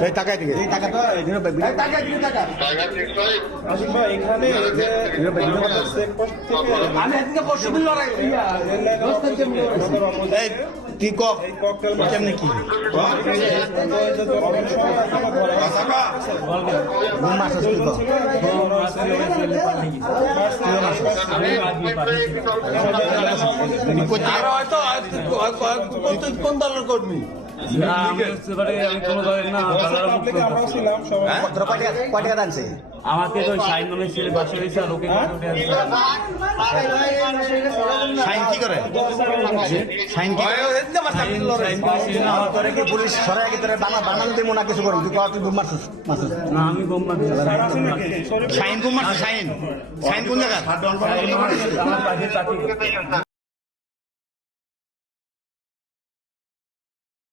এই টাকায় দিকে এখানে কক কি কোন দলের কর্মী আনছে আমাকে তো সাইন নামে ছেলে বাসা হয়েছে আর ওকে সাইন কি করে? সাইন কি সাইন সাইন করেছিল না আমার তোরে কি পুলিশ সরাই আগে তোরে বানা বানান দিব না কিছু তুই কত মারছিস না আমি সাইন মারছিস সাইন। সাইন কোন জায়গা আমার পাশে চাকরি